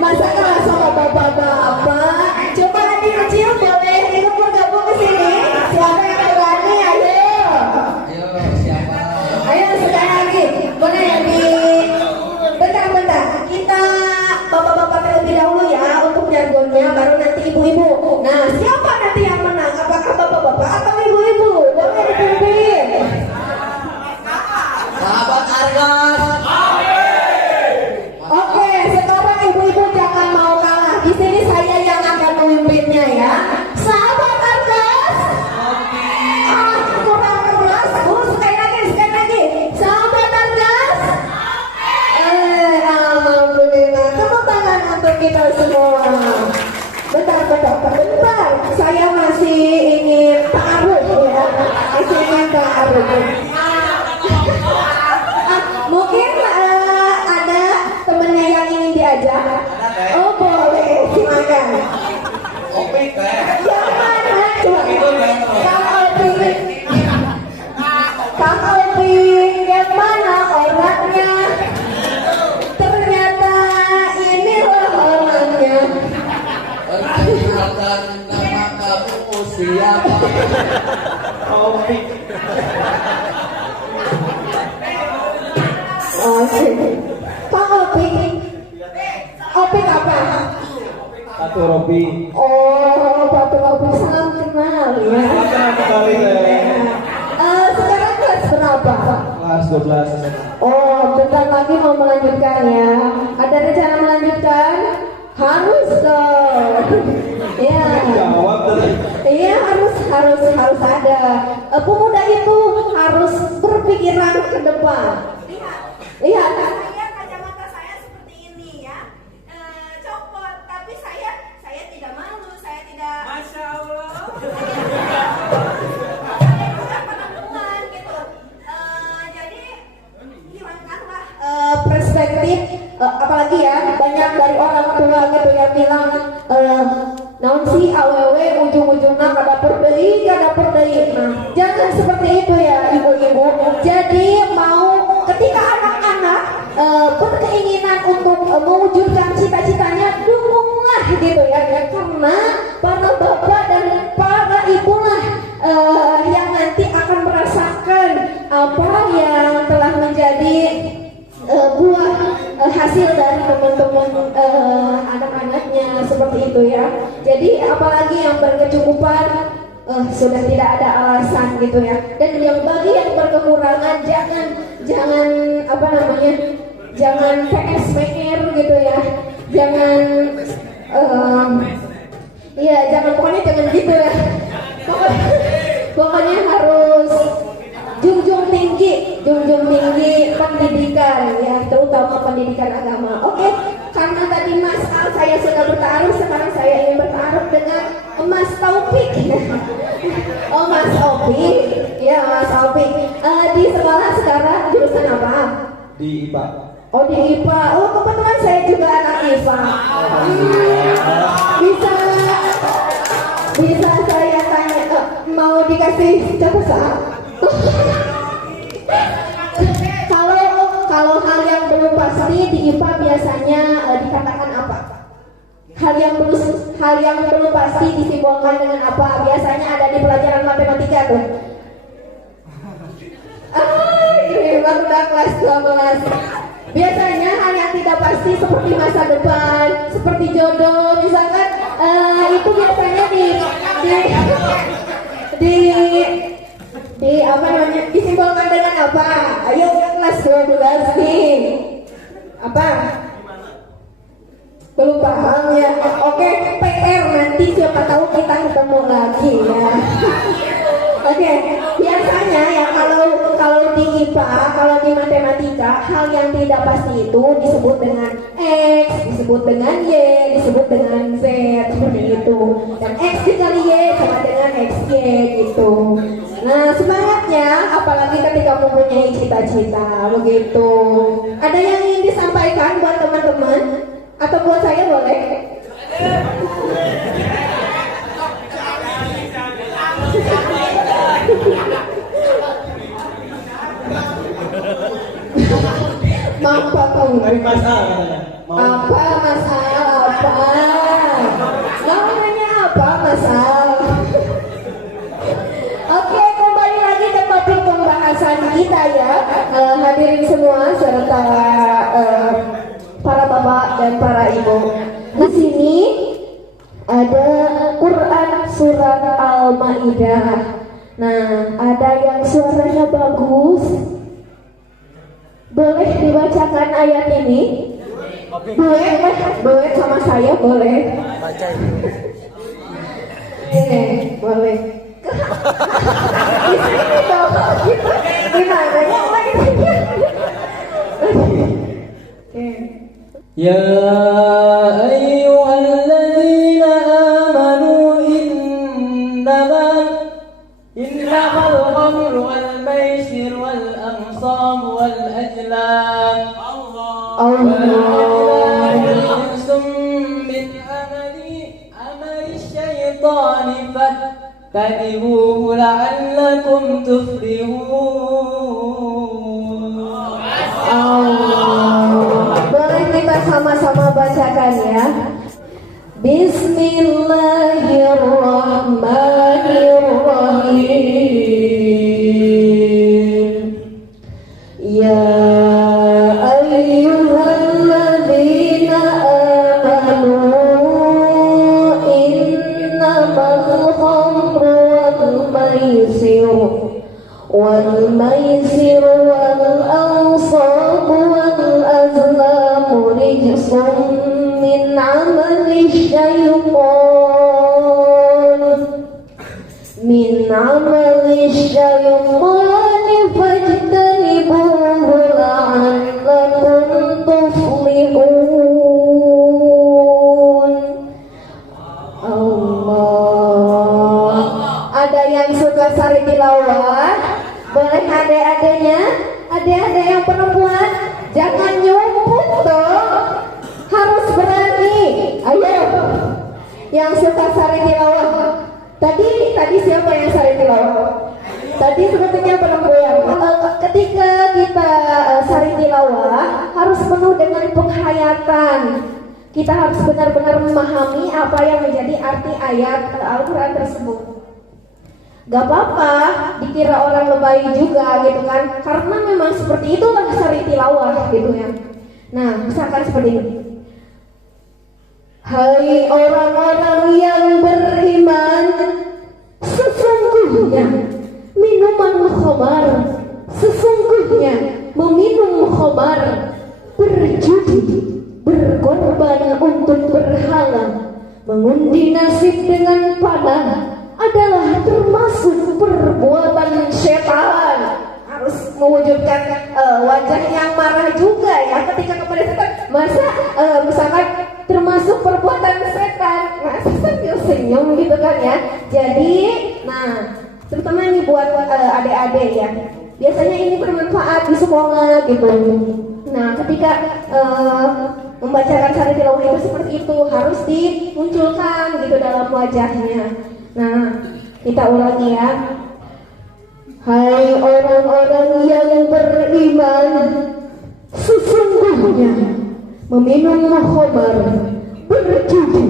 Masa kalah sama bapak-bapak? Coba adik kecil boleh ikut bergabung ke sini. Siapa yang berani? Ayo. siapa? Ayo sekali lagi. Boleh bentar. Kita bapak-bapak terlebih dahulu ya untuk jargonnya, baru nanti ibu-ibu. Nah, siapa nanti yang menang? Apakah bapak-bapak atau ibu-ibu? Boleh dipimpin. Sahabat Argas. Oke, sekarang ibu-ibu jangan mau kalah. Di sini saya yang akan memimpinnya ya. Sahabat Argas. Kurang keras. Sekali lagi. Sahabat Argas. Alhamdulillah. Tepuk tangan untuk kita semua. Bentar. Saya masih ingin ta'aruf ya. Mungkin ada temennya yang ingin diajak. Oh boleh, silakan. Opik teh. Yang mana? Coba. Kang Opik, yang mana orangnya? Ternyata inilah orangnya. Perkenalkan nama kamu siapa? Opik. Kang Opik. Opik apa? Satu Robi. Oh, Batu Opik, salam kenal ya. Kembali. Sekarang kelas berapa? Kelas 12 SMA. Oh, bentar lagi mau melanjutkan ya. Ada rencana melanjutkan? Harus dong. Ya. Iya harus ada. Pemuda itu harus berpikiran ke depan. Lihat. Saya kacamata saya seperti ini ya, copot. Tapi saya tidak malu, saya tidak. Masya Allah. Saya juga penampungan gitu. Jadi hilangkanlah perspektif, apalagi ya banyak dari orang tua gitu yang bilang naon sih awewe ujung-ujungnya ke dapur deui. Nah, jangan seperti itu ya ibu-ibu. Jadi mau ketika anak-anak berkeinginan untuk mewujudkan cita-citanya, dukunglah gitu ya, karena para bapak dan para ibu lah yang nanti akan merasakan apa yang telah menjadi buah hasil dari teman-teman anak-anaknya seperti itu ya. Jadi apalagi yang berkecukupan sudah tidak ada alasan gitu ya. Dan yang bagi yang berkekurangan jangan apa namanya, jangan PSPR gitu ya. Jangan jangan jangan gitu ya. Pokoknya harus junjung tinggi pendidikan ya, terutama pendidikan agama. Oke, karena tadi Mas Al saya sudah bertaruh, sekarang saya ingin bertaruh dengan Mas Taufik. Oh Mas Taufik, ya Mas Taufik. Di sekolah sekarang jurusan apa? Di IPA. Oh di IPA. Oh kebetulan saya juga anak IPA. Bisa saya tanya, mau dikasih catatan? Kalau hal yang belum pasti di IPA biasanya dikatakan apa? Hal yang belum pasti disimbolkan dengan apa? Biasanya ada di pelajaran matematika tuh. Ini baru kelas 12. Biasanya hal yang tidak pasti seperti masa depan, seperti jodoh, misalkan itu biasanya di apa namanya, disimbolkan dengan apa? Ayo kelas 12 nih. Apa? Belum paham ya? Oke, PR nanti siapa tahu kita ketemu lagi ya. Oke, biasanya ya kalau di IPA, kalau di matematika, hal yang tidak pasti itu disebut dengan X, disebut dengan Y, disebut dengan Z, seperti itu. Dan X dikali Y sama dengan XY gitu. Nah, semangatnya apalagi ketika mempunyai cita-cita begitu. Ada yang ingin disampaikan buat teman-teman atau buat saya boleh? Mampu kamu. Apa masalah apa? Namanya apa masalah? Oke, kembali lagi ke topik pembahasan kita ya, hadirin semua serta para bapak dan para ibu. Di sini ada Quran surat Al-Maidah. Nah, ada yang suaranya bagus. Boleh dibacakan ayat ini? Boleh sama saya boleh. Boleh. Di sini dong. Gimana ya? Ya ayyuhalladzina amanu innamal khamru wal maisir wal ansab wal azlam min amali syaitani fattabi'uhu la'allakum tuflihun. Boleh kita sama-sama bacakan ya. Bismillahirrahmanirrahim. Ya ayyuhalladzina amanu innamal khamru wal maisir wal ansab Jangan nyumput dong. Harus berani. Ayo. Yang suka sari tilawah. Tadi siapa yang sari tilawah? Tadi sebetulnya perempuan. Ketika kita sari tilawah harus penuh dengan penghayatan. Kita harus benar-benar memahami apa yang menjadi arti ayat Al-Quran tersebut. Gak apa-apa dikira orang lebay juga gitu kan, karena memang seperti itulah sari tilawah gitu ya. Nah, misalkan seperti ini. Hai orang-orang yang beriman, sesungguhnya minuman khamar, sesungguhnya meminum khamar, berjudi, berkorban untuk berhala, mengundi nasib dengan panah adalah termasuk perbuatan setan. Harus mewujudkan wajah yang marah juga ya ketika kepada setan. Masa misalkan termasuk perbuatan setan, masa sambil senyum gitu kan ya. Jadi, nah terutama ini buat adik-adik ya. Biasanya ini bermanfaat di sekolah gitu. Nah, ketika membacakan sari tilawah itu seperti itu harus dimunculkan gitu dalam wajahnya. Nah, kita ulangi ya. Hai orang-orang yang beriman, sesungguhnya meminum khamar, berjudi,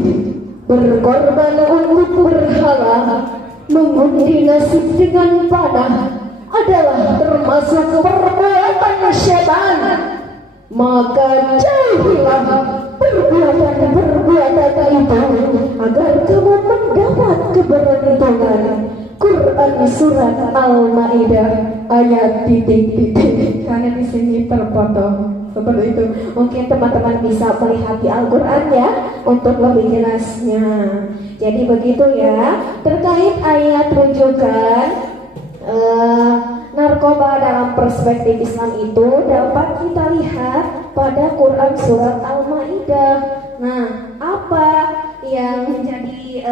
berkorban untuk berhala, mengundi nasib dengan panah adalah termasuk perbuatan setan. Maka jauhilah perbuatan itu agar kamu mendapat keberuntungan. Quran surat Al-Maidah ayat titik-titik. Karena di sini terpotong seperti itu. Mungkin teman-teman bisa melihat di Al-Quran ya untuk lebih jelasnya. Jadi begitu ya terkait ayat rujukan narkoba dalam perspektif Islam itu dapat kita lihat pada Quran surat Al-Maidah. Nah, apa yang menjadi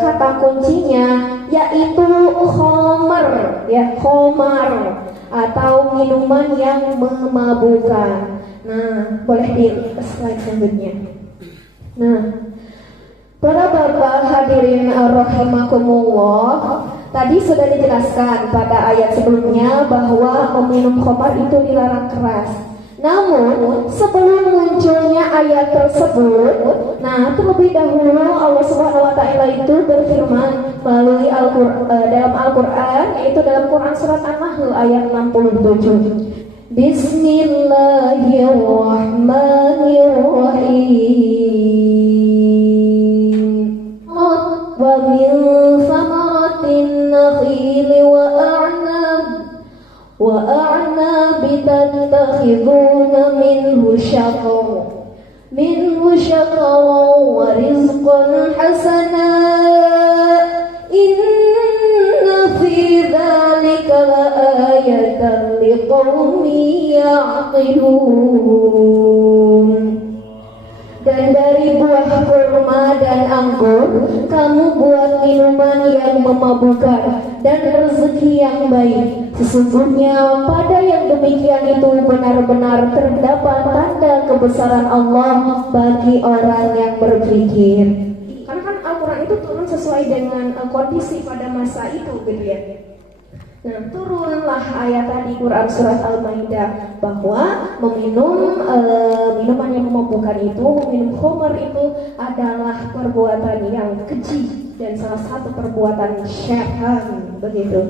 kata kuncinya yaitu khamar ya, khamar atau minuman yang memabukkan. Nah, boleh di slide selanjutnya. Nah, para bapak hadirin rahimakumullah, tadi sudah dijelaskan pada ayat sebelumnya bahwa meminum khamar itu dilarang keras. Namun sebelum munculnya ayat tersebut, nah terlebih dahulu Allah Subhanahu wa taala itu berfirman melalui dalam Al-Qur'an, yaitu dalam Quran surat An-Nahl ayat 67. Bismillahirrahmanirrahim. Wa min samaratin nakhili wa a'nab tattakhiduna minhu syaqran wa rizqan hasana inna fi dzalika laayatan liqaumin ya'qilun. Dan dari buah kurma dan anggur kamu buat minuman yang memabukkan dan rezeki yang baik. Sesungguhnya pada yang demikian itu benar-benar terdapat tanda kebesaran Allah bagi orang yang berpikir. Karena kan Al-Quran itu turun sesuai dengan kondisi pada masa itu gitu ya. Nah, turunlah ayat tadi Quran surat Al-Maidah bahwa meminum minuman yang memabukkan itu, meminum khamar itu adalah perbuatan yang keji dan salah satu perbuatan syaitan begitu.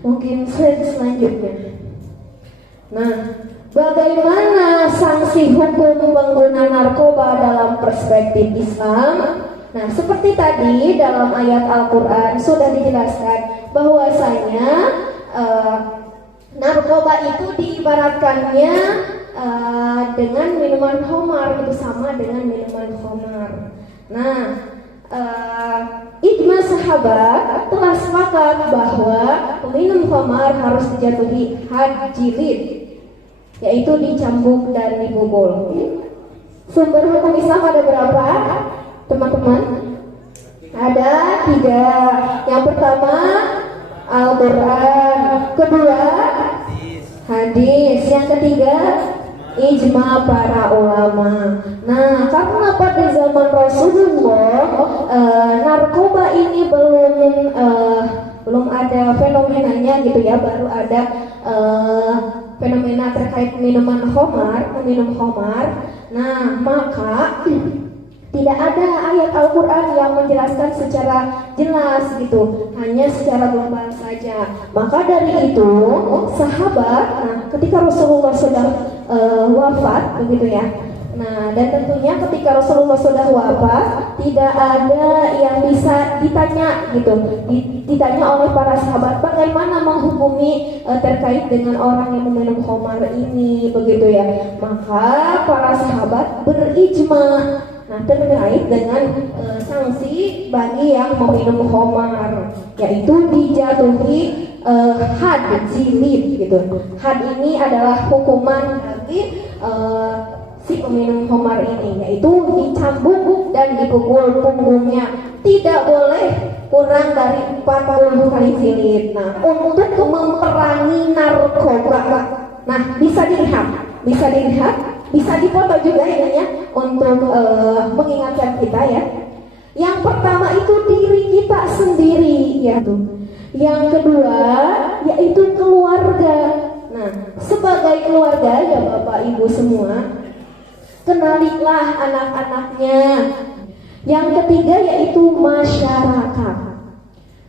Mungkin selanjutnya. Nah, bagaimana sanksi hukum pengguna narkoba dalam perspektif Islam? Nah, seperti tadi dalam ayat Al-Quran sudah dijelaskan bahwasanya narkoba itu diibaratkannya dengan minuman khamar, itu sama dengan minuman khamar. Nah, ijma sahabat telah sepakat bahwa peminum khamar harus dijatuhi had jilid, yaitu dicambuk dan dipukul. Sumber hukum Islam ada berapa, teman-teman? Ada 3. Yang pertama Al-Quran, kedua hadis, yang ketiga ijma para ulama. Nah, karena pada zaman Rasulullah narkoba ini belum ada fenomenanya gitu ya, baru ada fenomena terkait minum khamar. Nah, maka tidak ada ayat Al-Quran yang menjelaskan secara jelas gitu, hanya secara global saja. Maka dari itu sahabat, ketika Rasulullah sudah wafat begitu ya. Nah, dan tentunya ketika Rasulullah sudah wafat, tidak ada yang bisa ditanya gitu, ditanya oleh para sahabat bagaimana menghukumi terkait dengan orang yang meminum khamar ini begitu ya. Maka para sahabat berijma terkait dengan sanksi bagi yang meminum khamar, yaitu dijatuhi had jilid gitu. Had ini adalah hukuman bagi si peminum khamar ini, yaitu dicambuk dan dipukul punggungnya, tidak boleh kurang dari 40 kali jilid. Nah, untuk memerangi narkoba, nah bisa dilihat, bisa difoto juga ininya untuk mengingatkan kita ya. Yang pertama itu diri kita sendiri ya tuh. Yang kedua yaitu keluarga. Nah, sebagai keluarga ya Bapak Ibu semua, kenalilah anak-anaknya. Yang ketiga yaitu masyarakat.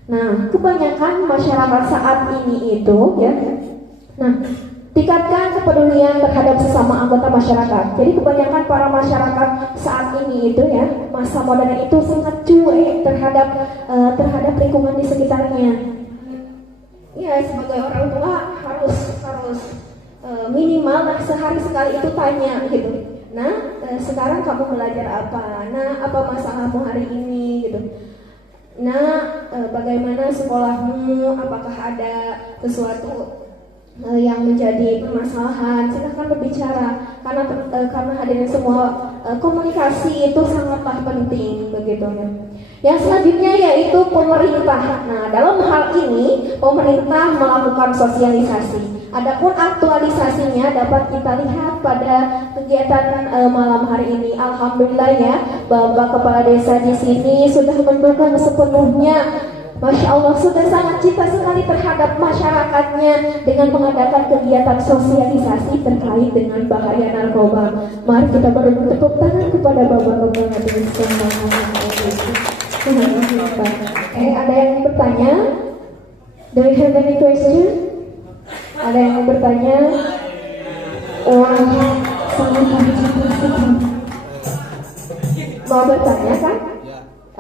Nah, kebanyakan masyarakat saat ini itu ya. Nah, tingkatkan kepedulian terhadap sesama anggota masyarakat. Jadi kebanyakan para masyarakat saat ini itu ya, masa modern itu sangat cuek terhadap lingkungan di sekitarnya. Ya, sebagai orang tua harus minimal sehari sekali itu tanya gitu. Nah, sekarang kamu belajar apa? Nah, apa masalahmu hari ini gitu. Nah, bagaimana sekolahmu? Apakah ada sesuatu yang menjadi permasalahan? Silahkan berbicara, karena hadirin semua, komunikasi itu sangatlah penting begitu ya. Yang selanjutnya yaitu pemerintah. Nah, dalam hal ini pemerintah melakukan sosialisasi. Adapun aktualisasinya dapat kita lihat pada kegiatan malam hari ini. Alhamdulillah ya, Bapak Kepala Desa di sini sudah mendukung sepenuhnya. Masya Allah, sudah sangat cinta sekali terhadap masyarakatnya dengan mengadakan kegiatan sosialisasi terkait dengan bahaya narkoba. Mari kita beri tepuk tangan kepada Bapak-Bapak Desa. Ada yang bertanya? Do you have any question? Ada yang bertanya? Wah, sangat mau bertanya kan?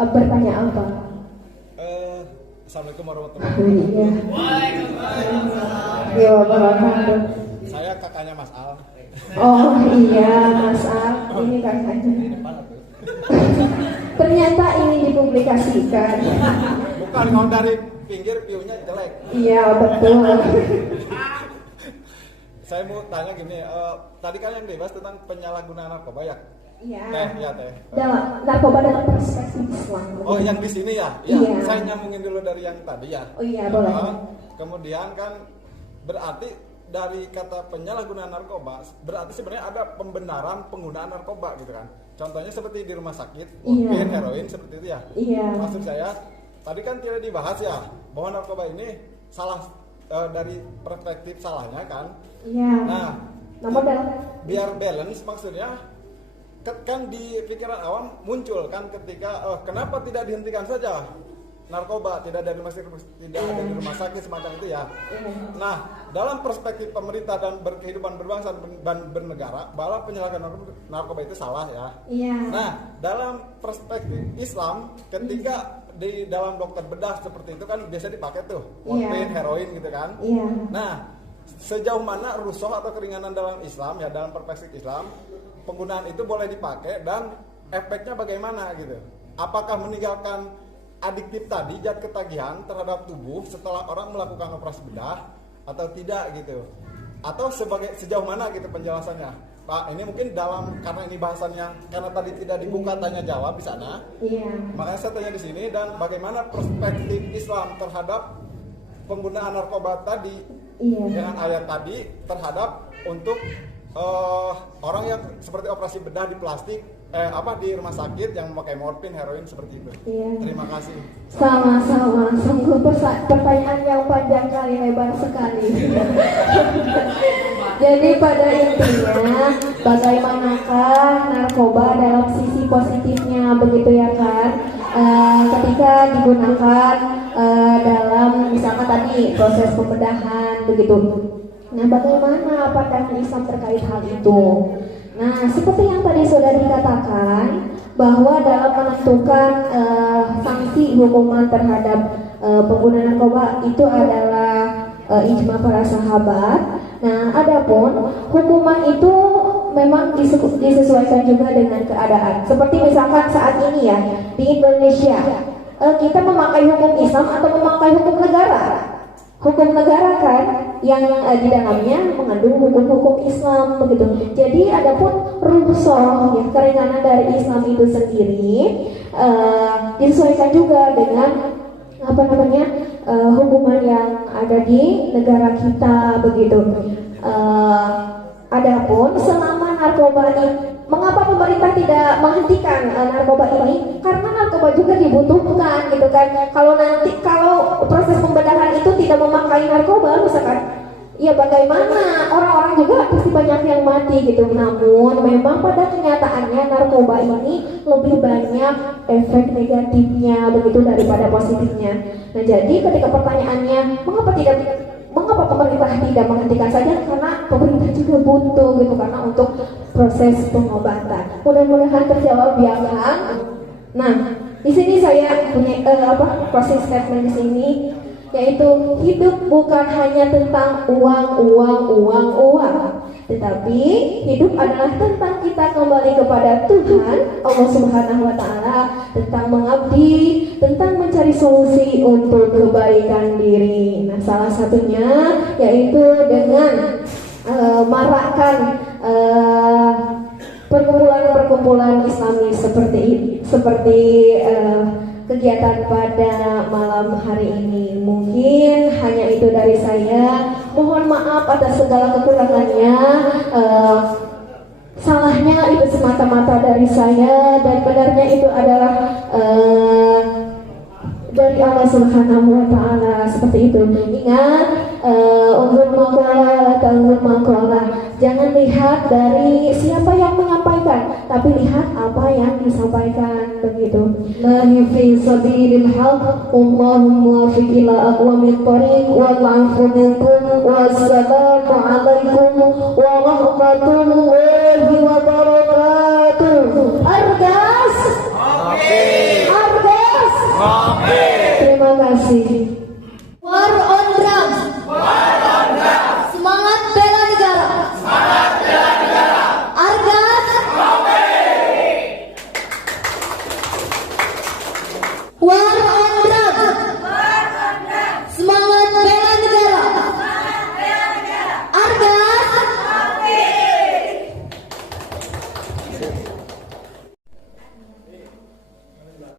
Bertanya apa? Assalamualaikum warahmatullahi wabarakatuh. Saya kakaknya Mas Al. Oh iya, Mas Al, ini kakaknya. Ternyata ini dipublikasikan. Bukan, kalau dari pinggir view-nya jelek. Iya, betul. Saya mau tanya gini, tadi kan yang dibahas tentang penyalahgunaan narkoba ya? Iya. Teh. Dalam narkoba dalam perspektif Islam. Oh, yang di sini ya? Iya. Saya nyambungin dulu dari yang tadi ya. Oh iya, boleh. Kemudian kan berarti dari kata penyalahgunaan narkoba, berarti sebenarnya ada pembenaran penggunaan narkoba gitu kan. Contohnya seperti di rumah sakit, morfin, heroin seperti itu ya. Iya. Maksud saya, tadi kan tidak dibahas ya bahwa narkoba ini salah dari perspektif salahnya kan. Iya. Nah, biar balance maksudnya kan di pikiran awam muncul kan ketika kenapa tidak dihentikan saja narkoba, tidak ada di rumah sakit semacam itu ya. Nah, dalam perspektif pemerintah dan kehidupan berbangsa dan bernegara, bahwa penyalahgunaan narkoba itu salah ya. Nah, dalam perspektif Islam, ketika di dalam dokter bedah seperti itu kan biasa dipakai tuh morfin, heroin gitu kan. Nah, sejauh mana rusuh atau keringanan dalam Islam ya, dalam perspektif Islam penggunaan itu boleh dipakai dan efeknya bagaimana gitu. Apakah meninggalkan adiktif tadi, zat ketagihan terhadap tubuh setelah orang melakukan operasi bedah atau tidak gitu. Atau sejauh mana gitu penjelasannya. Pak, ini mungkin karena ini bahasannya karena tadi tidak dibuka tanya jawab di sana. Makanya saya tanya di sini, dan bagaimana perspektif Islam terhadap penggunaan narkoba tadi dengan ayat tadi terhadap untuk orang yang seperti operasi bedah di plastik di rumah sakit yang memakai morfin, heroin seperti itu. Iya. Terima kasih. Sama-sama, sungguh pertanyaan yang panjang kali, lebar sekali. Jadi pada intinya, bagaimanakah narkoba dalam sisi positifnya, begitu ya kan? Ketika digunakan dalam misalkan tadi proses pembedahan, begitu. Nah, bagaimana pandangan Islam terkait hal itu? Nah, seperti yang tadi sudah dikatakan, bahwa dalam menentukan sanksi hukuman terhadap pengguna narkoba itu adalah ijma para sahabat. Nah, adapun hukuman itu memang disesuaikan juga dengan keadaan. Seperti misalkan saat ini ya di Indonesia, kita memakai hukum Islam atau memakai hukum negara. Hukum negara kan yang di dalamnya mengandung hukum-hukum Islam begitu. Jadi adapun rukhsah ya keringanan dari Islam itu sendiri disesuaikan juga dengan hukuman yang ada di negara kita begitu. Adapun selama narkoba ini, mengapa pemerintah tidak menghentikan narkoba ini? Karena narkoba juga dibutuhkan gitu kan. Kalau proses pembedahan itu tidak memakai narkoba misalkan, ya bagaimana? Orang-orang juga pasti banyak yang mati gitu. Namun memang pada kenyataannya narkoba ini lebih banyak efek negatifnya begitu daripada positifnya. Nah, jadi ketika pertanyaannya mengapa pemerintah tidak menghentikan saja? Karena pemerintah juga butuh gitu, karena untuk proses pengobatan. Mudah-mudahan terjawab ya kan? Nah, di sini saya punya closing statement di sini, yaitu hidup bukan hanya tentang uang, tetapi hidup adalah tentang kita kembali kepada Tuhan Allah Subhanahu wa Ta'ala, tentang mengabdi, tentang mencari solusi untuk kebaikan diri. Nah, salah satunya yaitu dengan marakkan perkumpulan Islami seperti kegiatan pada malam hari ini. Mungkin hanya itu dari saya. Mohon maaf atas segala kekurangannya. Salahnya itu semata-mata dari saya, dan benarnya itu adalah dari Allah Subhanahu wa Ta'ala. Seperti itu. Ingat, unzur maqala. Jangan lihat dari siapa yang menyampaikan, tapi lihat apa yang disampaikan begitu. Lahi fi sabilil haq, Allahumma muwaffiq ila aqwamit thariq, wal 'afwu minkum, wassalamu alaikum warahmatullahi wabarakatuh. Argas. Terima kasih. War on drugs. Semangat bela negara. Argas. War